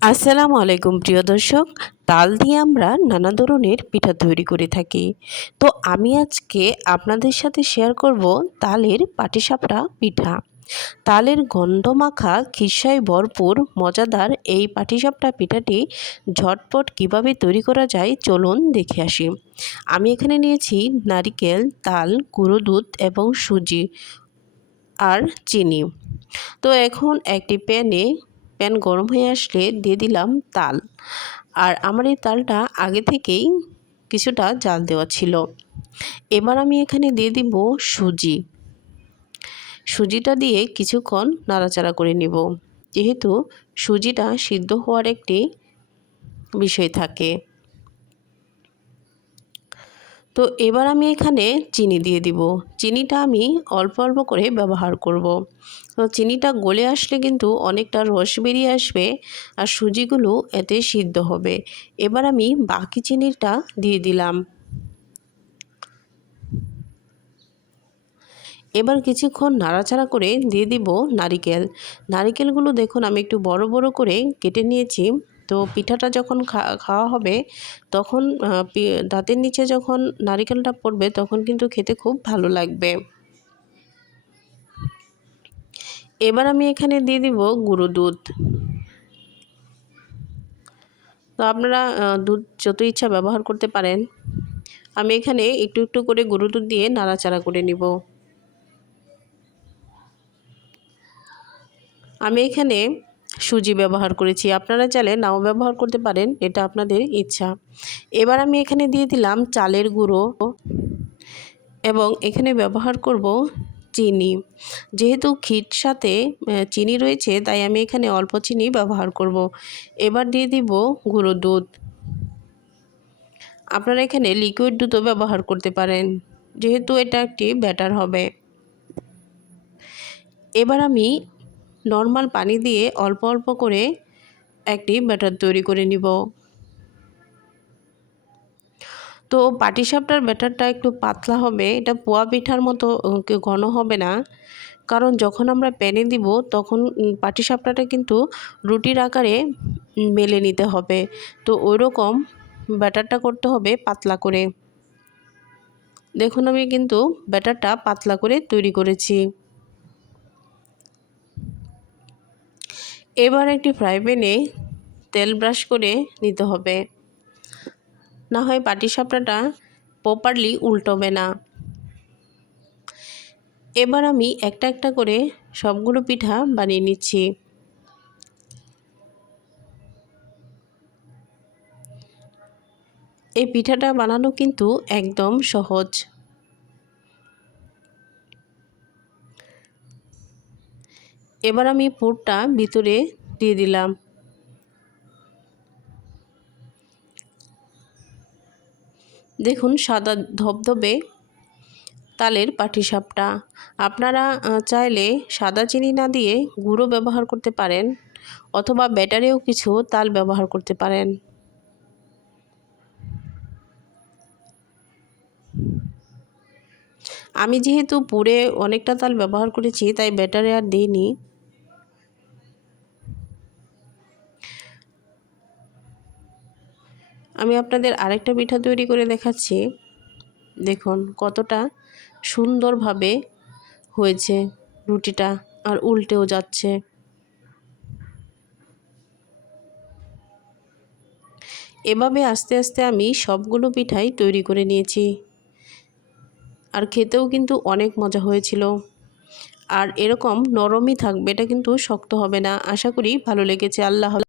আসসালামু আলাইকুম, প্রিয় দর্শক। তাল দিয়ে আমরা নানা ধরনের পিঠা তৈরি করে থাকি। তো আমি আজকে আপনাদের সাথে শেয়ার করব তালের পাটিসাপটা পিঠা। তালের গন্ধ মাখা খিসায় ভরপুর, মজাদার এই পাটিসাপটা পিঠাটি ঝটপট কীভাবে তৈরি করা যায় চলুন দেখে আসি। আমি এখানে নিয়েছি নারিকেল, তাল, গুঁড়ো দুধ এবং সুজি আর চিনি। তো এখন একটি প্যানে প্যান গরম হয়ে আসলে দিয়ে দিলাম তাল। আর আমার এই তালটা আগে থেকেই কিছুটা জাল দেওয়া ছিল। এবার আমি এখানে দিয়ে দিব সুজি। সুজিটা দিয়ে কিছুক্ষণ নাড়াচাড়া করে নিব। যেহেতু সুজিটা সিদ্ধ হওয়ার একটি বিষয় থাকে। তো এবার আমি এখানে চিনি দিয়ে দিব। চিনিটা আমি অল্প অল্প করে ব্যবহার করব। তো চিনিটা গলে আসলে কিন্তু অনেকটা রস বেরিয়ে আসবে আর সুজিগুলো এতে সিদ্ধ হবে। এবার আমি বাকি চিনিটা দিয়ে দিলাম। এবার কিছুক্ষণ নাড়াচাড়া করে দিয়ে দিব নারিকেল। নারিকেলগুলো দেখুন আমি একটু বড় বড় করে কেটে নিয়েছি। তো পিঠাটা যখন খাওয়া হবে, তখন দাঁতের নিচে যখন নারিকেলটা পড়বে, তখন কিন্তু খেতে খুব ভালো লাগবে। এবার আমি এখানে দিয়ে দিব গুঁড়ো দুধ। তো আপনারা দুধ যত ইচ্ছা ব্যবহার করতে পারেন। আমি এখানে একটু একটু করে গুঁড়ো দুধ দিয়ে নাড়াচাড়া করে নিব। আমি এখানে সুজি ব্যবহার করেছি। আপনারা চাইলে নাও ব্যবহার করতে পারেন, এটা আপনাদের ইচ্ছা। এবার আমি এখানে দিয়ে দিলাম চালের গুঁড়ো এবং এখানে ব্যবহার করব চিনি। যেহেতু ক্ষীর সাথে চিনি রয়েছে, তাই আমি এখানে অল্প চিনি ব্যবহার করব। এবার দিয়ে দিব গুঁড়ো দুধ। আপনারা এখানে লিকুইড দুধও ব্যবহার করতে পারেন, যেহেতু এটা একটি ব্যাটার হবে। এবার আমি নর্মাল পানি দিয়ে অল্প অল্প করে একটি ব্যাটার তৈরি করে নিব। তো পাটিসাপটার ব্যাটারটা একটু পাতলা হবে, এটা পোয়া পিঠার মতো ঘন হবে না। কারণ যখন আমরা প্যানে দিব, তখন পাটিসাপটাটা কিন্তু রুটির আকারে মেলে নিতে হবে। তো ওই রকম ব্যাটারটা করতে হবে পাতলা করে। দেখুন আমি কিন্তু ব্যাটারটা পাতলা করে তৈরি করেছি। এবার একটি ফ্রাই প্যানে তেল ব্রাশ করে নিতে হবে। না হয় পাটিসাপটাটা প্রপারলি উল্টোবে না। এবার আমি একটা একটা করে সবগুলো পিঠা বানিয়ে নিচ্ছি। এই পিঠাটা বানানো কিন্তু একদম সহজ। এবার আমি পুরটা ভিতরে দিয়ে দিলাম। দেখুন সাদা ধবধবে তালের পাটিসাপটা। আপনারা চাইলে সাদা চিনি না দিয়ে গুঁড়ো ব্যবহার করতে পারেন অথবা ব্যাটারেও কিছু তাল ব্যবহার করতে পারেন। আমি যেহেতু পুরে অনেকটা তাল ব্যবহার করেছি, তাই ব্যাটারে আর দিইনি। আমি আপনাদের আরেকটা পিঠা তৈরি করে দেখাচ্ছি। দেখুন কতটা সুন্দরভাবে হয়েছে রুটিটা আর উল্টেও যাচ্ছে। এভাবে আস্তে আস্তে আমি সবগুলো পিঠাই তৈরি করে নিয়েছি। আর খেতেও কিন্তু অনেক মজা হয়েছিল। আর এরকম নরমই থাকবে এটা কিন্তু শক্ত হবে না। আশা করি ভালো লেগেছে। আল্লাহ